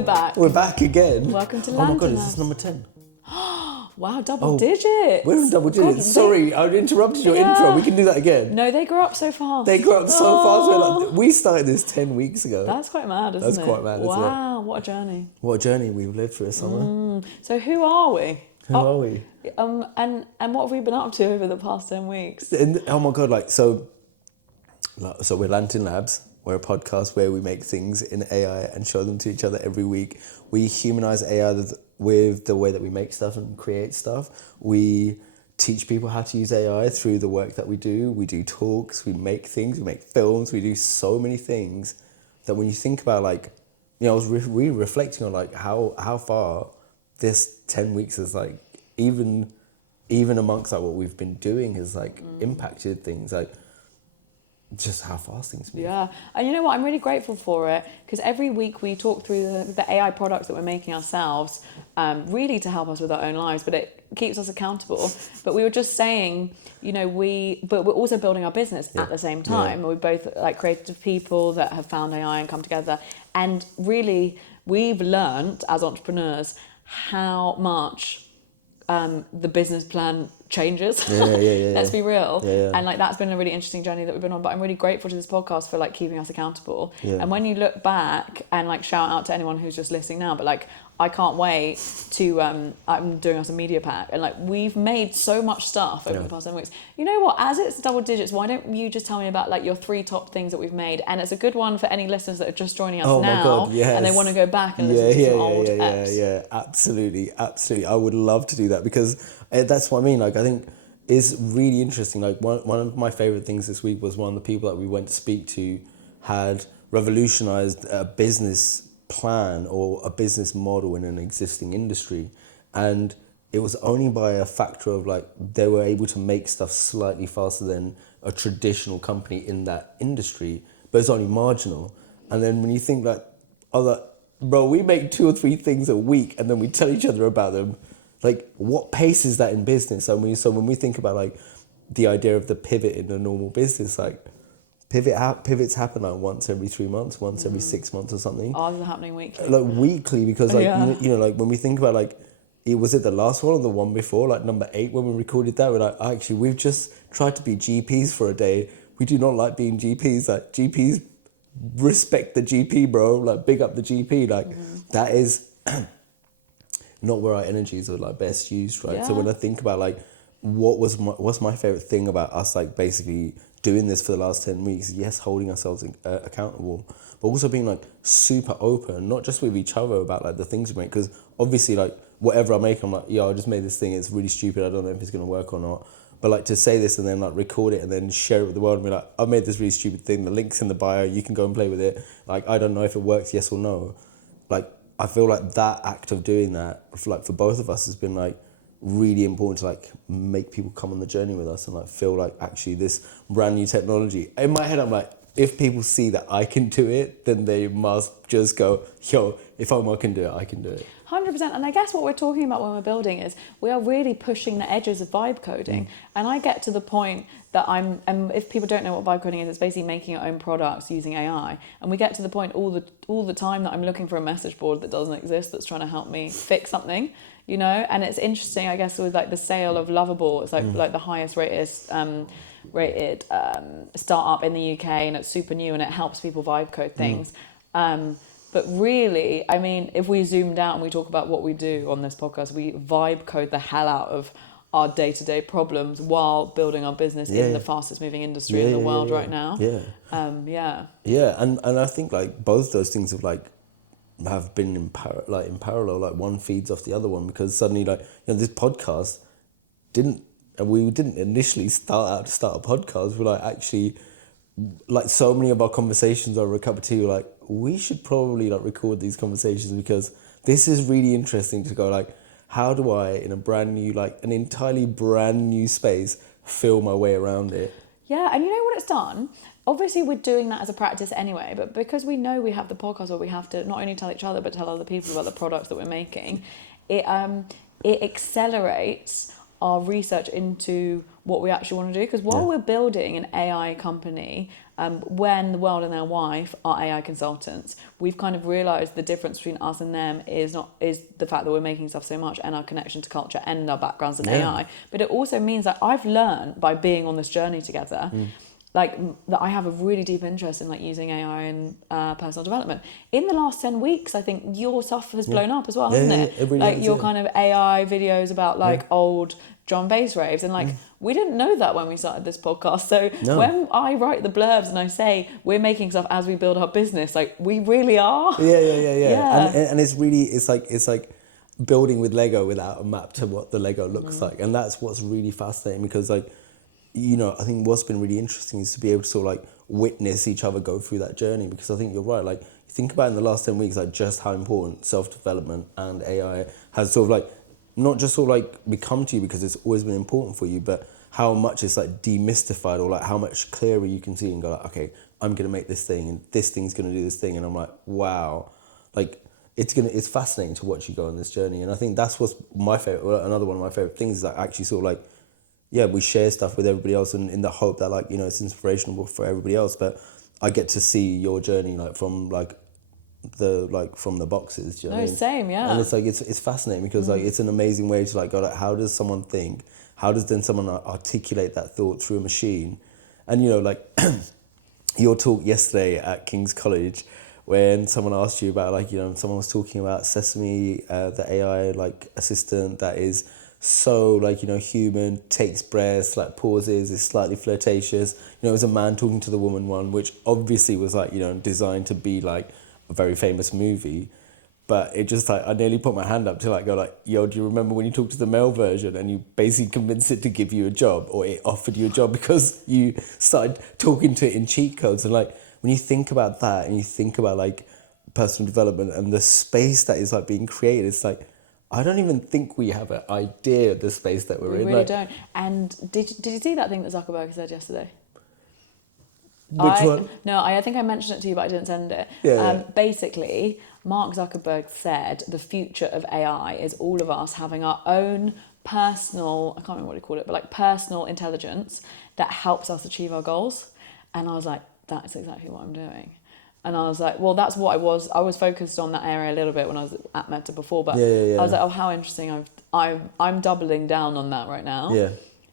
We're back. We're back again. Welcome to Oh my Lantyn god, is Labs. this number 10? Wow, double digits. We're in double digits. God, Sorry, I interrupted your intro. We can do that again. No, they grow up so fast. They grew up so fast. We started this 10 weeks ago. That's quite mad, isn't it? That's quite mad, isn't it? Wow, what a journey. What a journey we've lived through, summer. So who are we? Who are we? And what have we been up to over the past 10 weeks? Oh my god, so we're Lantyn Labs. We're a podcast where we make things in AI and show them to each other every week. We humanize AI with the way that we make stuff and create stuff. We teach people how to use AI through the work that we do. We do talks, we make things, we make films, we do so many things that when you think about I was really reflecting on how far this 10 weeks is even amongst what we've been doing has impacted things just how fast things move. Yeah, and you know what? I'm really grateful for it because every week we talk through the AI products that we're making ourselves, really to help us with our own lives, but it keeps us accountable. But we were just saying, but we're also building our business at the same time. Yeah. We're both creative people that have found AI and come together, and really we've learned as entrepreneurs how much the business plan changes. Let's be real. And that's been a really interesting journey that we've been on, but I'm really grateful to this podcast for keeping us accountable. And when you look back and shout out to anyone who's just listening now, but I can't wait to I'm doing us a media pack, and we've made so much stuff over the past 7 weeks. You know what, as it's double digits, why don't you just tell me about your 3 top things that we've made? And it's a good one for any listeners that are just joining us now. My God, yes. And they want to go back and listen to some old eps. Yeah, absolutely. I would love to do that because that's what I mean. I think it's really interesting. One of my favorite things this week was one of the people that we went to speak to had revolutionized a business plan or a business model in an existing industry, and it was only by a factor of they were able to make stuff slightly faster than a traditional company in that industry, but it's only marginal. And then when you think we make 2 or 3 things a week and then we tell each other about them. What pace is that in business? So when we think about the idea of the pivot in a normal business, pivots happen once every 3 months, once every 6 months or something. Ours are happening weekly. Weekly, because when we think about was it the last one or the one before, number 8 when we recorded that, we're actually we've just tried to be GPs for a day. We do not like being GPs. GPs respect the GP, bro. Big up the GP. That is not where our energies are best used, right? Yeah. So when I think about what's my favorite thing about us basically doing this for the last 10 weeks, yes, holding ourselves accountable, but also being super open, not just with each other about the things we make, because obviously whatever I make, I'm I just made this thing, it's really stupid, I don't know if it's going to work or not, but to say this and then record it and then share it with the world and be I made this really stupid thing, the link's in the bio, you can go and play with it, I don't know if it works, yes or no, I feel that act of doing that, for both of us, has been really important to make people come on the journey with us and feel actually this brand new technology. In my head, I'm if people see that I can do it, then they must just go, yo, if Omar can do it, I can do it. 100%. And I guess what we're talking about when we're building is we are really pushing the edges of vibe coding. And I get to the point that if people don't know what vibe coding is, it's basically making your own products using AI. And we get to the point all the time that I'm looking for a message board that doesn't exist, that's trying to help me fix something, And it's interesting, I guess, with the sale of Lovable, it's the highest rated startup in the UK, and it's super new and it helps people vibe code things. But really, if we zoomed out and we talk about what we do on this podcast, we vibe code the hell out of our day-to-day problems while building our business in the fastest moving industry in the world right now. And I think both those things have been in parallel, one feeds off the other one, because suddenly this podcast we didn't initially start a podcast. We're actually so many of our conversations over a cup of tea, we should probably record these conversations, because this is really interesting to go how do I, in a brand new, an entirely brand new space, feel my way around it? Yeah, and you know what it's done? Obviously, we're doing that as a practice anyway, but because we know we have the podcast where we have to not only tell each other, but tell other people about the products that we're making, it accelerates our research into what we actually want to do. Because while we're building an AI company, when the world and their wife are AI consultants, we've kind of realised the difference between us and them is the fact that we're making stuff so much and our connection to culture and our backgrounds in AI. But it also means that I've learned by being on this journey together, like that I have a really deep interest in like using AI in personal development. In the last 10 weeks, I think your stuff has blown up as well, hasn't it? It really like has, your kind of AI videos about like old drum bass raves, and like we didn't know that when we started this podcast. So when I write the blurbs and I say we're making stuff as we build our business, like we really are. And it's like building with Lego without a map to what the Lego looks like, and that's what's really fascinating, because like, you know, I think what's been really interesting is to be able to sort of like witness each other go through that journey, because I think you're right. Like, you think about in the last 10 weeks, like just how important self-development and AI has sort of like not just sort of like become to you because it's always been important for you, but how much it's like demystified, or like how much clearer you can see and go like, okay, I'm going to make this thing and this thing's going to do this thing. And I'm like, wow, like it's fascinating to watch you go on this journey. And I think that's what's my favorite, well, another one of my favorite things is like actually sort of like, yeah, we share stuff with everybody else, and in the hope that like, you know, it's inspirational for everybody else. But I get to see your journey like from the boxes. Do you know what I mean? Same, yeah. And it's like it's fascinating because like it's an amazing way to like go like, how does someone think? How does then someone articulate that thought through a machine? And you know, like your talk yesterday at King's College, when someone asked you about like, you know, someone was talking about Sesame, the AI like assistant that is so like, you know, human, takes breaths, like pauses, is slightly flirtatious. You know, it was a man talking to the woman one, which obviously was like, you know, designed to be like a very famous movie. But it just like, I nearly put my hand up to like go like, yo, do you remember when you talked to the male version and you basically convinced it to give you a job, or it offered you a job because you started talking to it in cheat codes? And like, when you think about that and you think about like personal development and the space that is like being created, it's like, I don't even think we have an idea of the space that we're in. We really like, don't. And did you see that thing that Zuckerberg said yesterday? Which one? No, I think I mentioned it to you, but I didn't send it. Basically, Mark Zuckerberg said the future of AI is all of us having our own personal, I can't remember what he called it, but like personal intelligence that helps us achieve our goals. And I was like, that's exactly what I'm doing. And I was like, well, that's what I was focused on that area a little bit when I was at Meta before, but I was like, oh, how interesting. I'm doubling down on that right now. Yeah.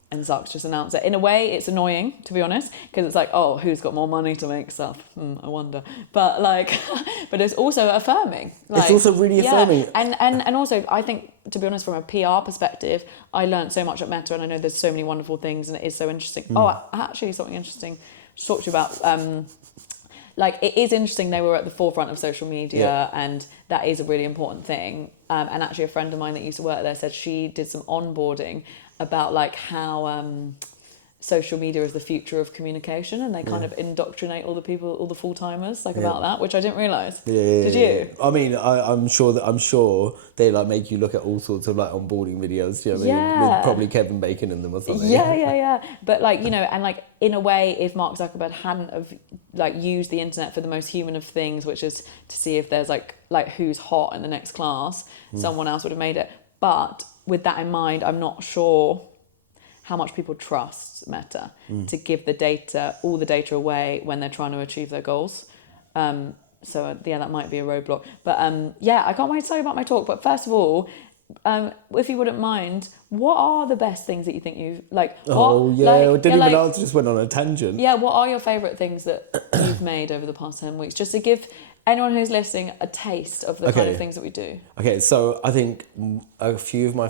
And Zuck's just announced it. In a way, it's annoying, to be honest, because it's like, oh, who's got more money to make stuff? I wonder. But like, but it's also affirming. Like, it's also really affirming. And also, I think, to be honest, from a PR perspective, I learned so much at Meta, and I know there's so many wonderful things, and it is so interesting. Oh, actually, something interesting to talk to you about. Like, it is interesting, they were at the forefront of social media, and that is a really important thing. And actually, a friend of mine that used to work there said she did some onboarding about like how social media is the future of communication, and they kind of indoctrinate all the people, all the full-timers, like about that, which I didn't realise. Did you? I mean, I'm sure they like make you look at all sorts of like onboarding videos, do you know what I mean? With probably Kevin Bacon in them or something. Yeah. But like, you know, and like in a way, if Mark Zuckerberg hadn't have like used the internet for the most human of things, which is to see if there's like who's hot in the next class, someone else would have made it. But with that in mind, I'm not sure how much people trust Meta to give all the data away when they're trying to achieve their goals. So that might be a roadblock. But I can't wait to tell you about my talk. But first of all, if you wouldn't mind, what are the best things that you think you've like? I didn't even answer, just went on a tangent. Yeah, what are your favourite things that you've made over the past 10 weeks? Just to give anyone who's listening a taste of the kind of things that we do. Okay, so I think a few of my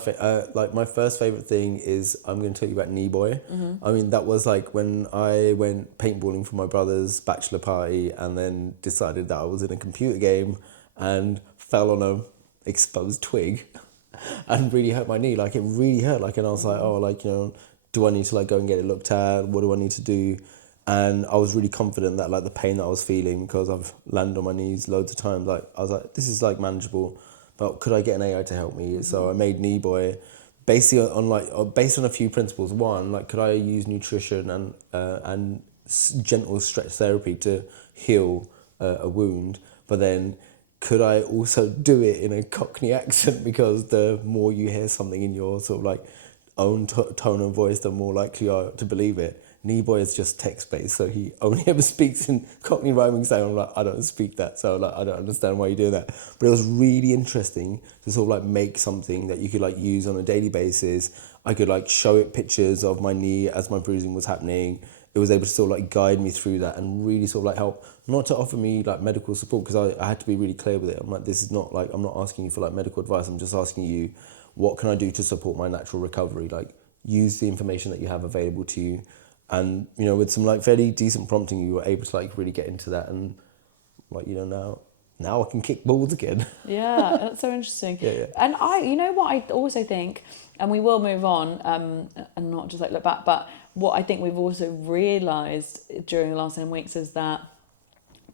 my first favourite thing is, I'm going to tell you about Knee Boy. I mean, that was like when I went paintballing for my brother's bachelor party, and then decided that I was in a computer game and fell on a exposed twig and really hurt my knee. Like, it really hurt. Like, and I was like, oh, like, you know, do I need to like go and get it looked at? What do I need to do? And I was really confident that like the pain that I was feeling, because I've landed on my knees loads of times, like I was like, this is like manageable, but could I get an AI to help me? So I made Knee Boy basically based on a few principles. One, like, could I use nutrition and gentle stretch therapy to heal a wound? But then, could I also do it in a cockney accent? Because the more you hear something in your sort of like own tone and voice, the more likely you are to believe it. Knee-boy is just text-based, so he only ever speaks in cockney rhyming style. I'm like, I don't speak that, so like, I don't understand why you do that. But it was really interesting to sort of like make something that you could like use on a daily basis. I could like show it pictures of my knee as my bruising was happening. It was able to sort of like guide me through that and really sort of like help, not to offer me like medical support, because I had to be really clear with it. I'm like, this is not like, I'm not asking you for like medical advice. I'm just asking you, what can I do to support my natural recovery? Like, use the information that you have available to you. And, you know, with some like fairly decent prompting, you were able to like really get into that. And like, you know, now I can kick balls again. Yeah, that's so interesting. Yeah. And you know what I also think, and we will move on and not just like look back, but what I think we've also realised during the last 10 weeks is that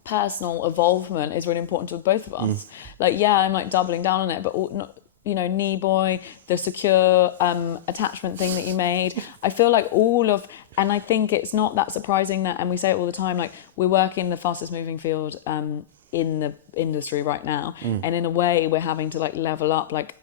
personal evolvement is really important to both of us. Like, yeah, I'm like doubling down on it, but not, you know, knee boy, the secure attachment thing that you made. I feel like and I think it's not that surprising that, and we say it all the time, like we work in the fastest moving field in the industry right now. And in a way we're having to like level up like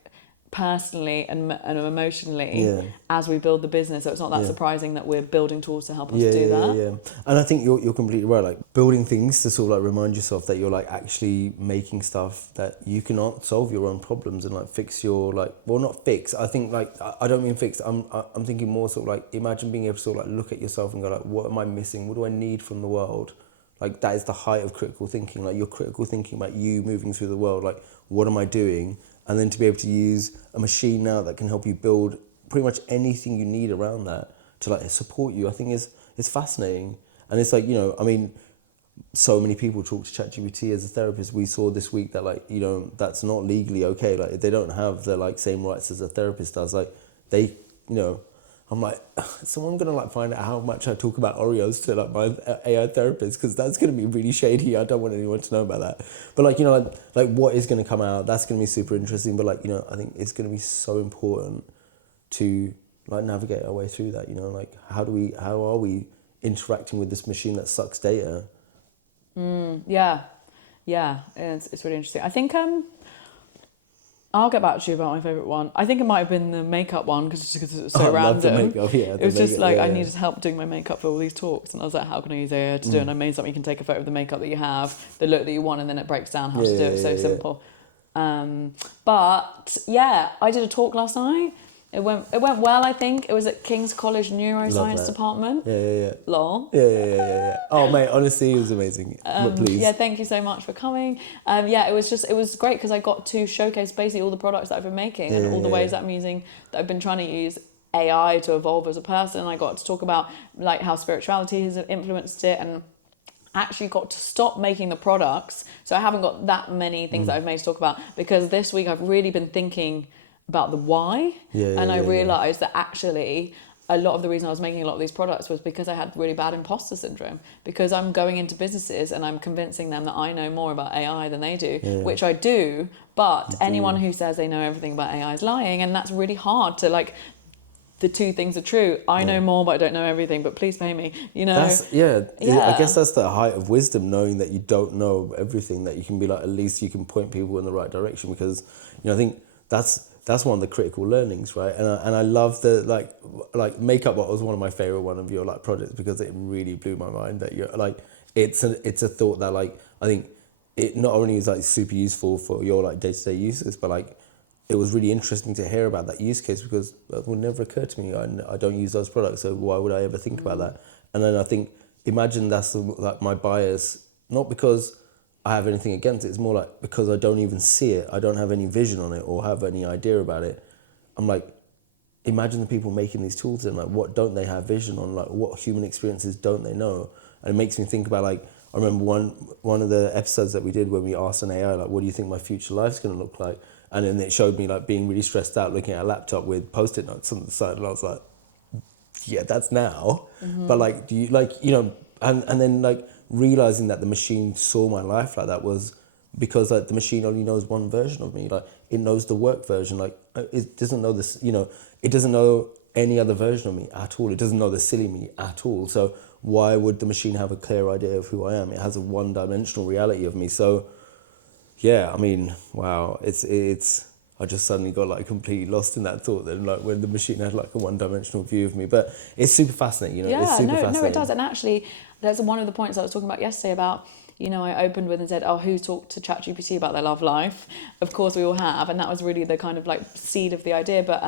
personally and emotionally as we build the business. So it's not that surprising that we're building tools to help us do that. Yeah. And I think you're completely right. Like building things to sort of like remind yourself that you're like actually making stuff that you cannot solve your own problems and like fix your like, well, not fix. I think like, I don't mean fix. I'm thinking more sort of like, imagine being able to sort of like look at yourself and go like, what am I missing? What do I need from the world? Like that is the height of critical thinking. Like you're critical thinking about you moving through the world. Like, what am I doing? And then to be able to use a machine now that can help you build pretty much anything you need around that to like support you, I think is fascinating. And it's like, you know, I mean, so many people talk to ChatGPT as a therapist. We saw this week that like, you know, that's not legally okay. Like they don't have the like same rights as a therapist does. Like they, you know, I'm like, is someone gonna like find out how much I talk about Oreos to like my AI therapist? Because that's gonna be really shady. I don't want anyone to know about that. But like, you know, like what is gonna come out? That's gonna be super interesting. But like, you know, I think it's gonna be so important to like navigate our way through that. You know, like how are we interacting with this machine that sucks data? Yeah, it's really interesting. I think I'll get back to you about my favourite one. I think it might have been the makeup one because it was so random. Love the makeup, yeah. It was just like I needed help doing my makeup for all these talks, and I was like, how can I use AI to do it? And I made something you can take a photo of the makeup that you have, the look that you want, and then it breaks down how to do it. So simple. But yeah, I did a talk last night. It went well, I think. It was at King's College Neuroscience Department. Yeah. Lol. Yeah. Oh, mate, honestly, it was amazing. Please. Yeah, thank you so much for coming. It was great because I got to showcase basically all the products that I've been making and all the ways that I'm using, that I've been trying to use AI to evolve as a person. I got to talk about like how spirituality has influenced it, and actually got to stop making the products. So I haven't got that many things that I've made to talk about, because this week I've really been thinking about the why. I realised that actually a lot of the reason I was making a lot of these products was because I had really bad imposter syndrome, because I'm going into businesses and I'm convincing them that I know more about AI than they do, which I do, but anyone who says they know everything about AI is lying, and that's really hard to like, the two things are true. I know more, but I don't know everything, but please pay me, you know? I guess that's the height of wisdom, knowing that you don't know everything, that you can be like, at least you can point people in the right direction, because, you know, I think that's one of the critical learnings, right? And I love the like makeup. What was one of my favorite one of your like projects, because it really blew my mind that you're like, it's a thought that like, I think it not only is like super useful for your like day-to-day uses, but like it was really interesting to hear about that use case, because that would never occur to me. I don't use those products, so why would I ever think about that? And then I think, imagine that's like my bias, not because I have anything against it. It's more like because I don't even see it. I don't have any vision on it or have any idea about it. I'm like, imagine the people making these tools, and like, what don't they have vision on? Like, what human experiences don't they know? And it makes me think about like, I remember one of the episodes that we did when we asked an AI, like, what do you think my future life's going to look like? And then it showed me like being really stressed out looking at a laptop with Post-it notes on the side, and I was like, yeah, that's now. But like, do you like, you know, and then like, realizing that the machine saw my life like that was because like the machine only knows one version of me. Like it knows the work version. Like it doesn't know this, you know, it doesn't know any other version of me at all. It doesn't know the silly me at all. So why would the machine have a clear idea of who I am? It has a one-dimensional reality of me. So yeah, I mean, wow, it's I just suddenly got like completely lost in that thought. Then like when the machine had like a one-dimensional view of me, but it's super fascinating. You know, it's super fascinating. No, it does. And actually, there's one of the points I was talking about yesterday about, you know, I opened with and said, oh, who talked to ChatGPT about their love life? Of course we all have. And that was really the kind of like seed of the idea. But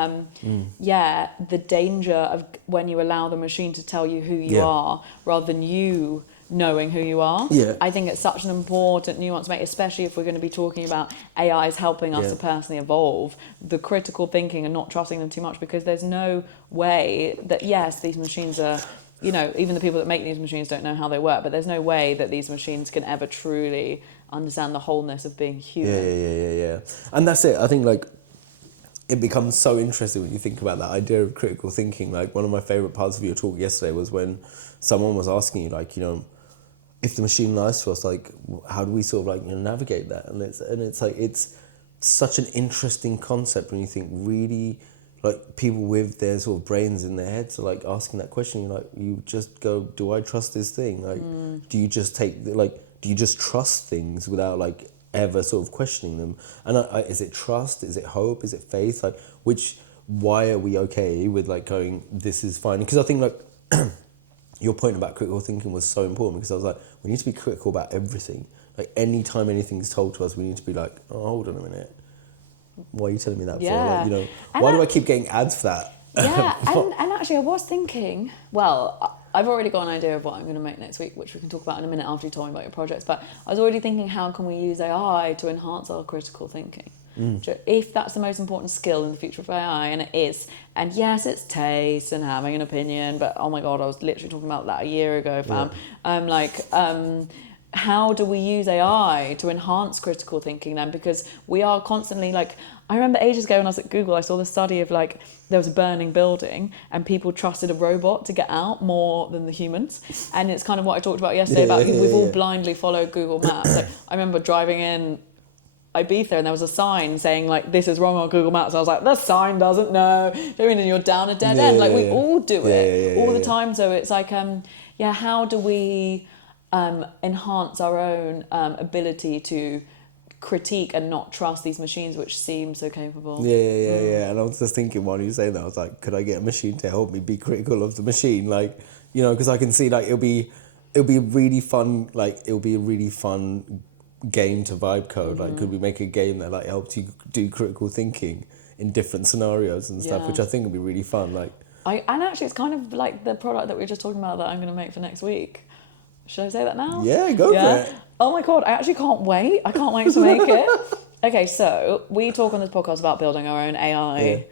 yeah, the danger of when you allow the machine to tell you who you are rather than you knowing who you are. Yeah. I think it's such an important nuance to make, especially if we're going to be talking about AIs helping us to personally evolve, the critical thinking and not trusting them too much, because there's no way that, yes, these machines are, you know, even the people that make these machines don't know how they work, but there's no way that these machines can ever truly understand the wholeness of being human. Yeah. And that's it. I think like it becomes so interesting when you think about that idea of critical thinking. Like one of my favorite parts of your talk yesterday was when someone was asking you, like, you know, if the machine lies to us, like, how do we sort of like, you know, navigate that? And it's like, it's such an interesting concept when you think really, like, people with their sort of brains in their heads are like asking that question. You're like, you just go, do I trust this thing? Like, do you just do you just trust things without like ever sort of questioning them? And is it trust? Is it hope? Is it faith? Like, why are we okay with like going, this is fine? Because I think like, your point about critical thinking was so important, because I was like, we need to be critical about everything. Like anytime anything's told to us, we need to be like, oh, hold on a minute. Why are you telling me that for? Like, you know, why do I keep getting ads for that? Yeah, and actually I was thinking, well, I've already got an idea of what I'm going to make next week, which we can talk about in a minute after you told me about your projects, but I was already thinking, how can we use AI to enhance our critical thinking? If that's the most important skill in the future of AI, and it is, and yes, it's taste and having an opinion, but oh my God, I was literally talking about that a year ago, fam. How do we use AI to enhance critical thinking then? Because we are constantly like, I remember ages ago when I was at Google, I saw the study of like, there was a burning building and people trusted a robot to get out more than the humans. And it's kind of what I talked about yesterday we've all blindly followed Google Maps. Like, I remember driving in Ibiza and there was a sign saying like, this is wrong on Google Maps. And I was like, the sign doesn't know. I mean, and you're down a dead end. Like we all do it all the time. So it's like, how do we enhance our own ability to critique and not trust these machines which seem so capable? Yeah. And I was just thinking while you were saying that, I was like, could I get a machine to help me be critical of the machine? Like, you know, because I can see like it'll be really fun. Like it'll be a really fun game to vibe code. Like, could we make a game that like helps you do critical thinking in different scenarios and stuff, which I think would be really fun. Like, and actually it's kind of like the product that we were just talking about that I'm going to make for next week. Should I say that now? Yeah, go for it. Oh my God, I actually can't wait. I can't wait to make it. Okay, so we talk on this podcast about building our own AI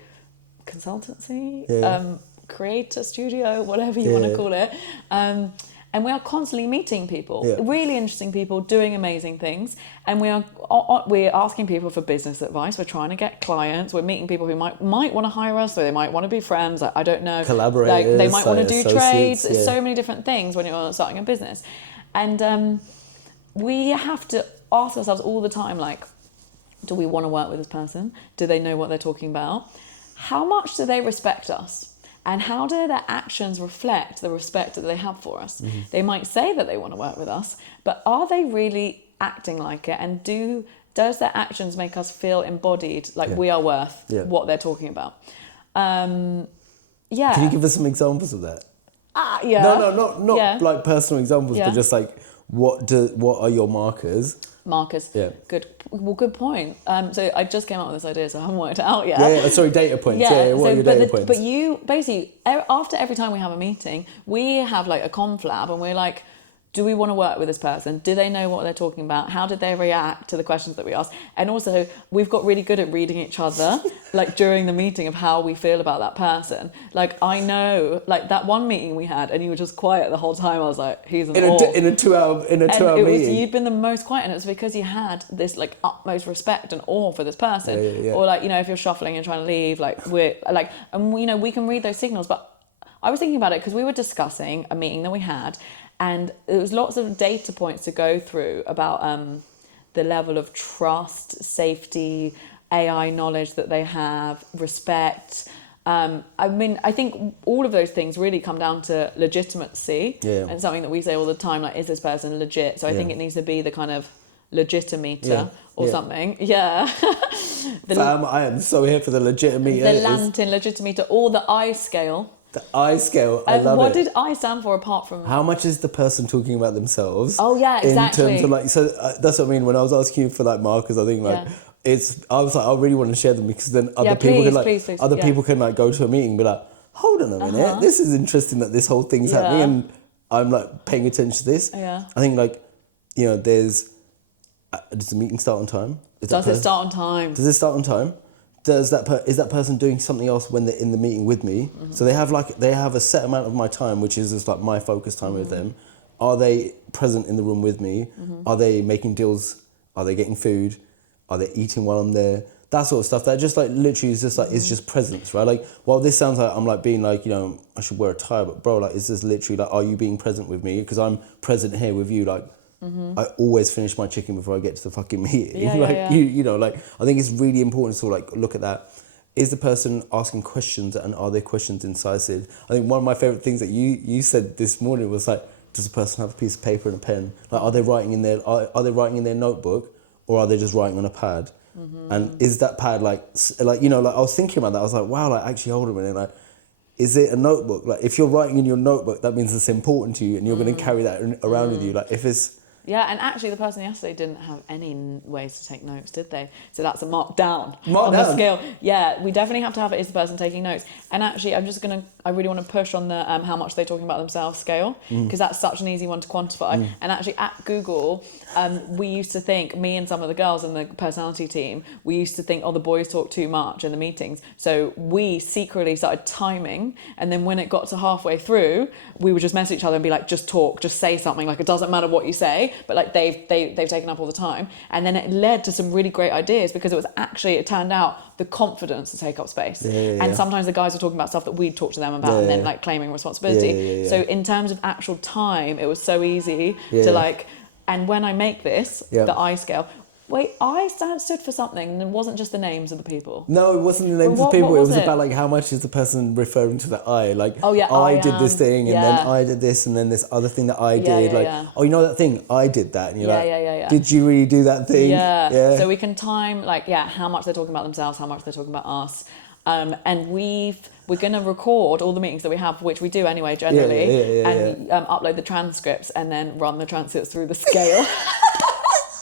consultancy, creator studio, whatever you want to call it. And we are constantly meeting people, really interesting people doing amazing things. And we're asking people for business advice. We're trying to get clients. We're meeting people who might want to hire us, or they might want to be friends. I don't know. Collaborators. Like, they might want to do trades. Yeah. So many different things when you're starting a business. And we have to ask ourselves all the time, like, do we want to work with this person? Do they know what they're talking about? How much do they respect us? And how do their actions reflect the respect that they have for us? They might say that they want to work with us, but are they really acting like it? And does their actions make us feel embodied, like we are worth what they're talking about? Can you give us some examples of that? No, not like personal examples, but just like what are your markers? Yeah. Good point. So I just came up with this idea, so I haven't worked it out yet. Sorry, data points. What are your data points? But you basically, after every time we have a meeting, we have like a conflab, and we're like, do we want to work with this person? Do they know what they're talking about? How did they react to the questions that we asked? And also, we've got really good at reading each other, like during the meeting, of how we feel about that person. Like, I know, like that one meeting we had, and you were just quiet the whole time. I was like, he's in a 2 hour meeting. You'd been the most quiet, and it was because you had this like utmost respect and awe for this person. Or like, you know, if you're shuffling and trying to leave, like we're like, and you know, we can read those signals. But I was thinking about it because we were discussing a meeting that we had. And there was lots of data points to go through about the level of trust, safety, AI knowledge that they have, respect. I mean, I think all of those things really come down to legitimacy and something that we say all the time, like, is this person legit? So I think it needs to be the kind of legitimeter or something. Yeah. Fam, I am so here for the legitimeter. The Lantyn legitimeter or the I scale. The I scale, I love what it. did I stand for apart from... How much is the person talking about themselves? Oh, yeah, exactly. In terms of like, so that's what I mean. When I was asking you for like markers, I think like, I was like, I really want to share them because then other people can like, people can like go to a meeting and be like, hold on a minute, this is interesting that this whole thing's happening and I'm like paying attention to this. Yeah. I think like, you know, does the meeting start on time? Does it start on time? Does it start on time? Is that person doing something else when they're in the meeting with me? So they have a set amount of my time, which is just like my focus time with them. Are they present in the room with me? Are they making deals? Are they getting food? Are they eating while I'm there? That sort of stuff. That just like literally is just like it's just presence, right? Like, while this sounds like I'm like being like, you know, I should wear a tie, but bro, like, is this literally like, are you being present with me? Because I'm present here with you, like. I always finish my chicken before I get to the fucking meeting. You know, like, I think it's really important to like look at that. Is the person asking questions and are their questions incisive? I think one of my favorite things that you said this morning was like, does the person have a piece of paper and a pen? Like, are they writing in their notebook or are they just writing on a pad? And is that pad like you know, like I was thinking about that. I was like, wow, like actually hold on a minute, like, is it a notebook? Like, if you're writing in your notebook, that means it's important to you and you're going to carry that around with you. Like, if it's... Yeah, and actually the person yesterday didn't have any ways to take notes, did they? So that's a mark down on the scale. Yeah, we definitely have to have it as the person taking notes. And actually, I really want to push on the how much they're talking about themselves scale, because that's such an easy one to quantify. And actually at Google, we used to think, me and some of the girls in the personality team, we used to think, oh, the boys talk too much in the meetings. So we secretly started timing, and then when it got to halfway through, we would just message each other and be like, just talk, just say something, like it doesn't matter what you say, but like they've taken up all the time. And then it led to some really great ideas because it turned out the confidence to take up space. And sometimes the guys were talking about stuff that we'd talk to them about and then like claiming responsibility. So in terms of actual time, it was so easy to like, and when I make this, the I scale, wait, I stood for something, and it wasn't just the names of the people. No, it wasn't the names of the people. It was about like how much is the person referring to the I. Like, oh yeah, I did this thing, and then I did this, and then this other thing that I did. Oh, you know that thing? I did that. And you're like, did you really do that thing? Yeah. So we can time like how much they're talking about themselves, how much they're talking about us, and we're going to record all the meetings that we have, which we do anyway generally, and upload the transcripts and then run the transcripts through the scale.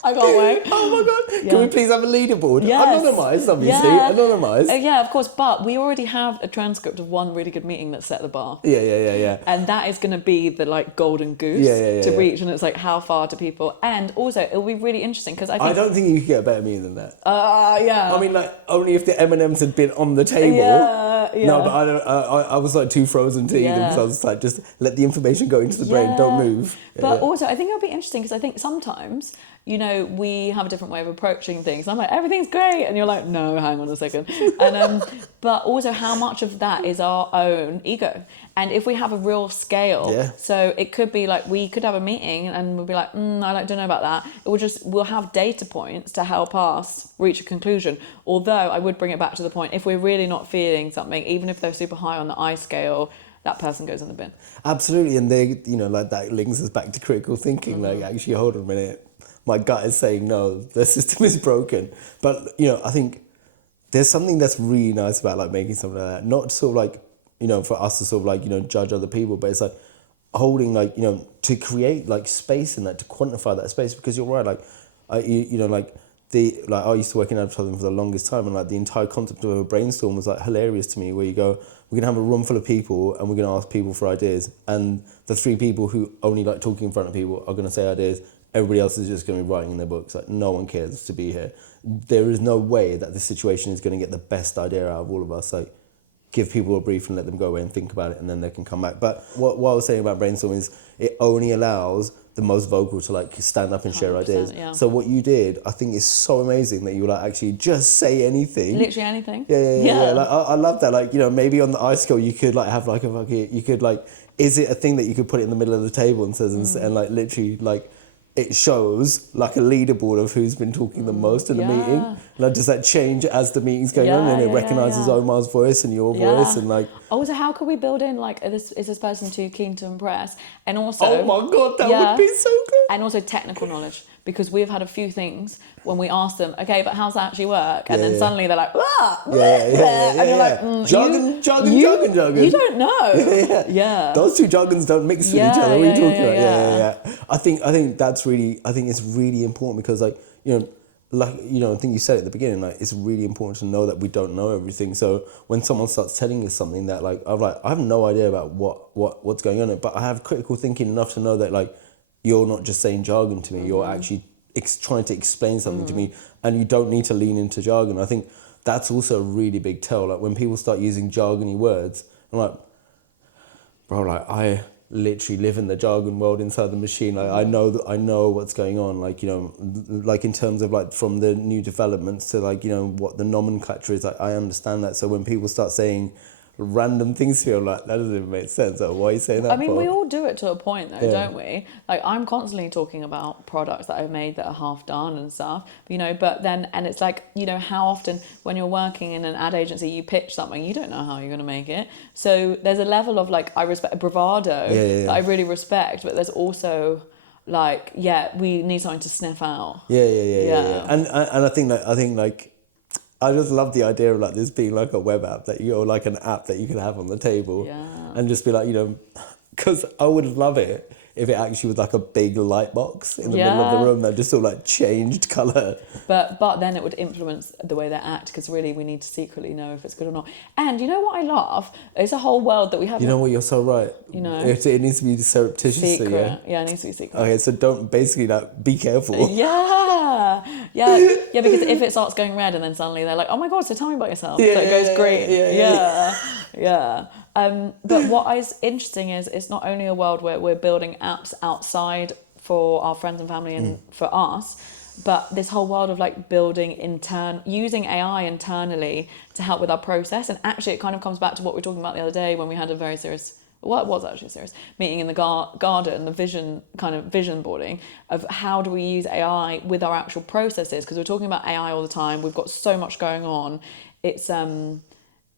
I can't wait. Oh my God. Yeah. Can we please have a leaderboard? Yes. Anonymised, obviously. Yeah. Anonymised. Yeah, of course. But we already have a transcript of one really good meeting that set the bar. Yeah. And that is going to be the like golden goose to reach. And it's like, how far do people... And also, it'll be really interesting because I don't think you could get a better meeting than that. Yeah. I mean, like, only if the M&Ms had been on the table. Yeah. No, but I was like too frozen to eat them. So I was like, just let the information go into the brain. Don't move. But also, I think it'll be interesting because I think sometimes... You know, we have a different way of approaching things. I'm like, everything's great. And you're like, no, hang on a second. And but also how much of that is our own ego. And if we have a real scale, so it could be like, we could have a meeting and we'll be like, I don't know about that. We'll have data points to help us reach a conclusion. Although I would bring it back to the point, if we're really not feeling something, even if they're super high on the I scale, that person goes in the bin. Absolutely. And they, you know, like that links us back to critical thinking. Like, actually, hold on a minute. My gut is saying no, the system is broken. But, you know, I think there's something that's really nice about like making something like that. Not sort of like, you know, for us to sort of like, you know, judge other people, but it's like holding like, you know, to create like space in that, to quantify that space, because you're right, like, I used to work in advertising for the longest time, and like the entire concept of a brainstorm was like hilarious to me, where you go, we're gonna have a room full of people and we're gonna ask people for ideas, and the three people who only like talking in front of people are gonna say ideas. Everybody else is just going to be writing in their books. Like, no one cares to be here. There is no way that this situation is going to get the best idea out of all of us. Like, give people a brief and let them go away and think about it, and then they can come back. But what I was saying about brainstorming is it only allows the most vocal to like stand up and share ideas. Yeah. So what you did, I think, is so amazing that you were like, actually just say anything. Literally anything. Yeah. Like, I love that. Like, you know, maybe on the I scale you could like have like you could like, is it a thing that you could put it in the middle of the table and says and like literally like, it shows like a leaderboard of who's been talking the most in the meeting. Like, does that change as the meeting's going on, and it recognizes Omar's voice and your voice, and like. Oh, so how could we build in like, is this person too keen to impress? And also, oh my god, that would be so good. And also technical knowledge, because we've had a few things when we ask them, okay, but how's that actually work? And then suddenly they're like, and you're like, jargon. You don't know. Yeah. Those two jargons don't mix with each other. What are you talking about? Yeah. I think that's really. I think it's really important because, like, I think you said it at the beginning. Like, it's really important to know that we don't know everything. So when someone starts telling us something that, like, I have no idea about what's going on, but I have critical thinking enough to know that, like, you're not just saying jargon to me. You're actually trying to explain something to me, and you don't need to lean into jargon. I think that's also a really big tell. Like, when people start using jargony words, I'm like, bro, like, I literally live in the jargon world inside the machine. Like, I know what's going on. Like, like in terms of like from the new developments to like, what the nomenclature is. Like, I understand that. So when people start saying random things to me, I'm like, that doesn't even make sense. Like, why are you saying that? I mean, we all do it to a point though, don't we? Like, I'm constantly talking about products that I've made that are half done and stuff, but then, and it's like, how often when you're working in an ad agency, you pitch something, you don't know how you're going to make it. So there's a level of like, I respect bravado that I really respect, but there's also like, we need something to sniff out. Yeah. And I think I just love the idea of like this being like a web app or like an app that you can have on the table, and just be like, because I would love it if it actually was like a big light box in the middle of the room that just sort of like changed colour. But then it would influence the way they act, because really we need to secretly know if it's good or not. And you know what I love? It's a whole world that we haven't. You know what? You're so right. It needs to be surreptitiously. Secret. Yeah, it needs to be secret. Okay, so don't basically like be careful. Yeah, because if it starts going red and then suddenly they're like, oh my god, so tell me about yourself. So it goes green. Yeah. But what is interesting is it's not only a world where we're building apps outside for our friends and family and for us, but this whole world of like building using AI internally to help with our process. And actually it kind of comes back to what we were talking about the other day when we had a very serious, well, it was actually a serious meeting in the garden, the vision boarding of how do we use AI with our actual processes, because we're talking about AI all the time. We've got so much going on. It's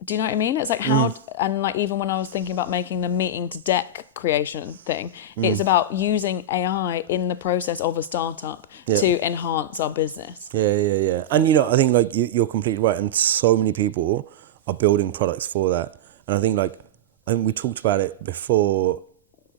do you know what I mean? It's like how, and like even when I was thinking about making the meeting to deck creation thing, it's about using AI in the process of a startup to enhance our business. Yeah. And I think like you're completely right, and so many people are building products for that. And I think we talked about it before,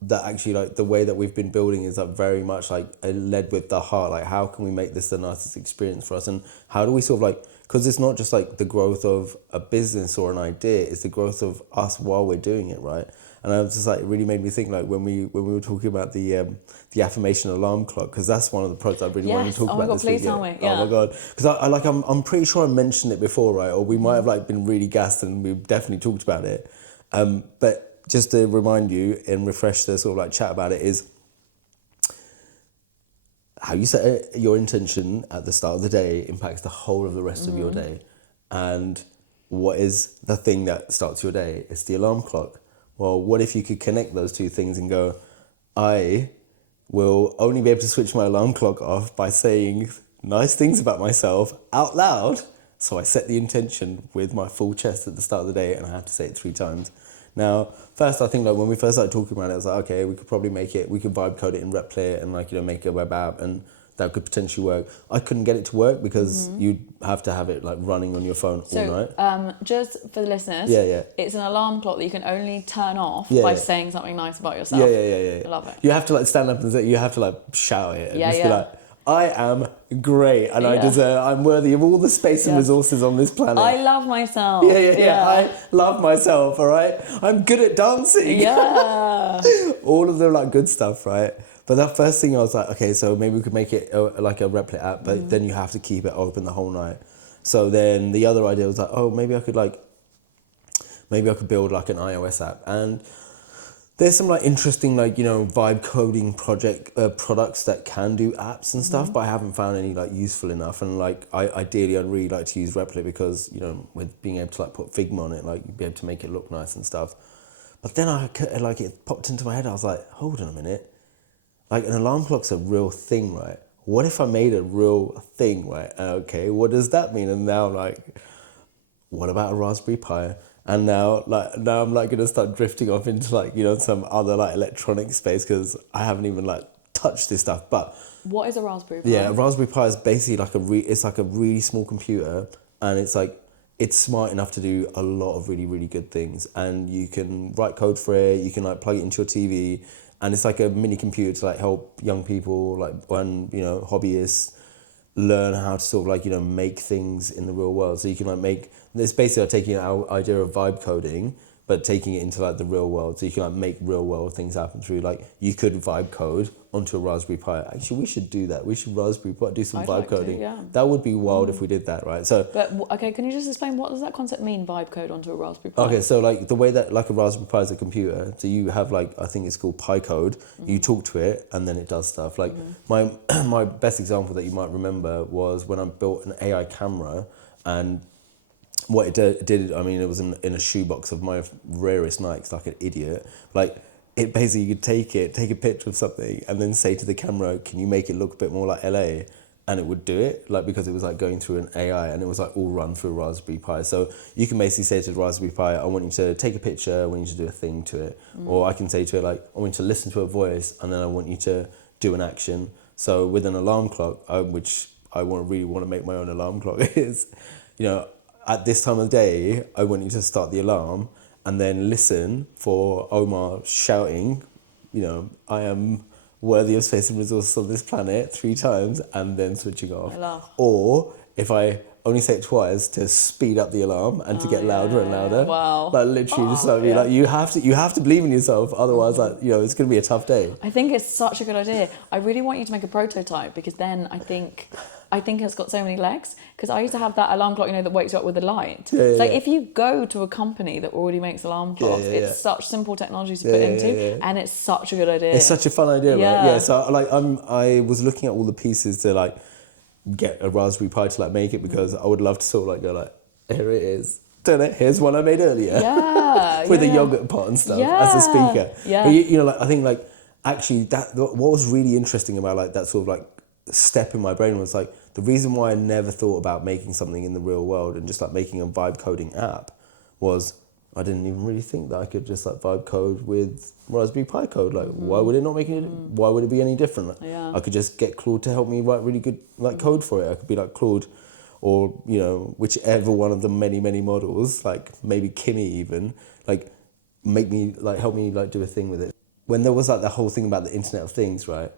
that actually like the way that we've been building is like very much like led with the heart. Like, how can we make this the nicest experience for us, and how do we sort of like, because it's not just like the growth of a business or an idea, it's the growth of us while we're doing it, right? And I was just like, it really made me think like when we were talking about the affirmation alarm clock, because that's one of the products I really wanted to talk about. Oh my god, please tell me. Yeah. Oh my god, because I'm pretty sure I mentioned it before, right? Or we might have like been really gassed and we've definitely talked about it. But just to remind you and refresh the sort of like chat about it is how you set your intention at the start of the day impacts the whole of the rest of your day. And what is the thing that starts your day? It's the alarm clock. Well, what if you could connect those two things and go, I will only be able to switch my alarm clock off by saying nice things about myself out loud. So I set the intention with my full chest at the start of the day, and I have to say it 3 times. Now, first, I think like when we first started talking about it, I was like, okay, we could probably we could vibe code it in Replit and like, make a web app, and that could potentially work. I couldn't get it to work because you'd have to have it like running on your phone all night. Just for the listeners, it's an alarm clock that you can only turn off by saying something nice about yourself. Yeah. I love it. You have to like stand up and say, you have to like shout it and just be like, I am great, and I'm worthy of all the space and resources on this planet. I love myself. Yeah. I love myself, all right? I'm good at dancing. Yeah. All of the like good stuff, right? But that first thing I was like, okay, so maybe we could make it like a Replit app, but then you have to keep it open the whole night. So then the other idea was like, oh, maybe I could build like an iOS app. And there's some like interesting like vibe coding products that can do apps and stuff, but I haven't found any like useful enough. And like ideally I'd really like to use Replit because with being able to like put Figma on it, like you'd be able to make it look nice and stuff. But then it popped into my head. I was like, hold on a minute. like an alarm clock's a real thing, right? What if I made a real thing, right? Okay, what does that mean? And now like, what about a Raspberry Pi? And now I'm like gonna start drifting off into like, you know, some other like electronic space because I haven't even like touched this stuff. But what is a Raspberry Pi? yeah, a Raspberry Pi is basically like it's like a really small computer, and it's like it's smart enough to do a lot of really, really good things. And you can write code for it. You can like plug it into your TV, and it's like a mini computer to like help young people like and, you know, hobbyists learn how to sort of like, you know, make things in the real world. So you can like make, it's basically like taking our idea of vibe coding, but taking it into like the real world. So you can like make real world things happen through, like you could vibe code onto a Raspberry Pi. Actually, we should do that. We should Raspberry Pi, do some I'd vibe like to, coding. yeah. That would be wild if we did that, right? So, But okay, can you just explain what does that concept mean? Vibe code onto a Raspberry Pi. okay, so like the way that like a Raspberry Pi is a computer, so you have like, I think it's called Pi code. You talk to it and then it does stuff. Like my my best example that you might remember was when I built an AI camera, and what it did, I mean, it was in a shoebox of my rarest Nikes, like an idiot. Like, it basically, you could take a picture of something, and then say to the camera, can you make it look a bit more like LA? And it would do it, like, because it was like going through an AI, and it was like all run through a Raspberry Pi. So you can basically say to the Raspberry Pi, I want you to take a picture, I want you to do a thing to it. Or I can say to it, like, I want you to listen to a voice, and then I want you to do an action. So with an alarm clock, which I really want to make my own alarm clock, is, you know, at this time of day, I want you to start the alarm and then listen for Omar shouting, you know, I am worthy of space and resources on this planet 3 times, and then switching off. I laugh. Or if I only say it twice, to speed up the alarm and to get louder and louder. Wow. Like literally just like you have to believe in yourself, otherwise like, you know, it's gonna be a tough day. I think it's such a good idea. I really want you to make a prototype, because then I think it's got so many legs. Because I used to have that alarm clock, you know, that wakes you up with a light. It's like if you go to a company that already makes alarm clocks, it's such simple technology to put into, and it's such a good idea. It's such a fun idea, right? Yeah. So like I was looking at all the pieces to like get a Raspberry Pi to like make it, because I would love to sort of like go like, here it is. Here's one I made earlier. Yeah. With a yogurt pot and stuff as a speaker. Yeah. But you know, like I think like actually what was really interesting about like that sort of like step in my brain was like the reason why I never thought about making something in the real world and just like making a vibe coding app was I didn't even really think that I could just like vibe code with Raspberry Pi code. Like, why would it not make it? Why would it be any different? Like, I could just get Claude to help me write really good like code for it. I could be like Claude, or you know, whichever one of the many models, like maybe Kimmy even, like help me like do a thing with it. When there was like the whole thing about the Internet of Things, right?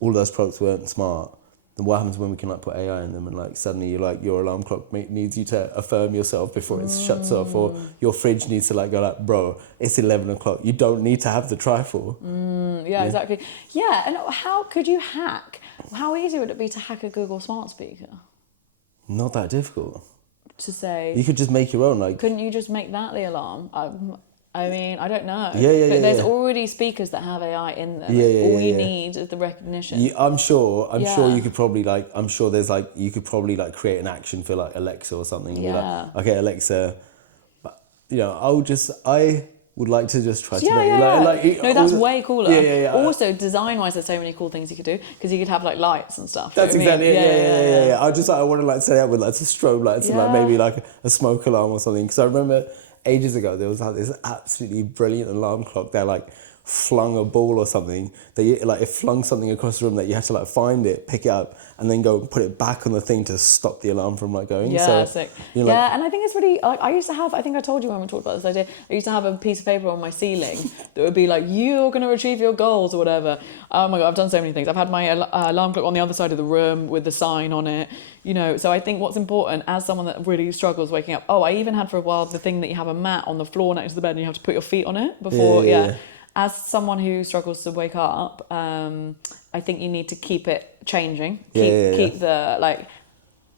All those products weren't smart. Then what happens when we can like put AI in them, and like suddenly you like your alarm clock needs you to affirm yourself before it shuts off, or your fridge needs to like go like, bro, it's 11 o'clock. You don't need to have the trifle. Yeah, exactly. Yeah, and how could you hack? How easy would it be to hack a Google smart speaker? Not that difficult. To say you could just make your own. Like, couldn't you just make that the alarm? I mean, I don't know. Yeah. But there's already speakers that have AI in them. All you need is the recognition. I'm sure you could probably like. I'm sure there's like you could probably like create an action for like Alexa or something. Yeah. Like, okay, Alexa. You know, I would like to just try to make no, that's way cooler. Yeah. Also, design-wise, there's so many cool things you could do, because you could have like lights and stuff. That's exactly it. Yeah. I want to like set it up with like some strobe lights and like maybe like a smoke alarm or something. Because I remember ages ago there was like this absolutely brilliant alarm clock that like flung a ball or something, that it flung something across the room that you had to like find it, pick it up, and then go and put it back on the thing to stop the alarm from like going. Yeah, so, sick. You know, And I think it's really, like, I used to have, I think I told you when we talked about this idea, I used to have a piece of paper on my ceiling that would be like, you're going to achieve your goals or whatever. Oh my God, I've done so many things. I've had my alarm clock on the other side of the room with the sign on it, you know. So I think what's important as someone that really struggles waking up, I even had for a while the thing that you have a mat on the floor next to the bed and you have to put your feet on it before, As someone who struggles to wake up, I think you need to keep it changing. Keep the like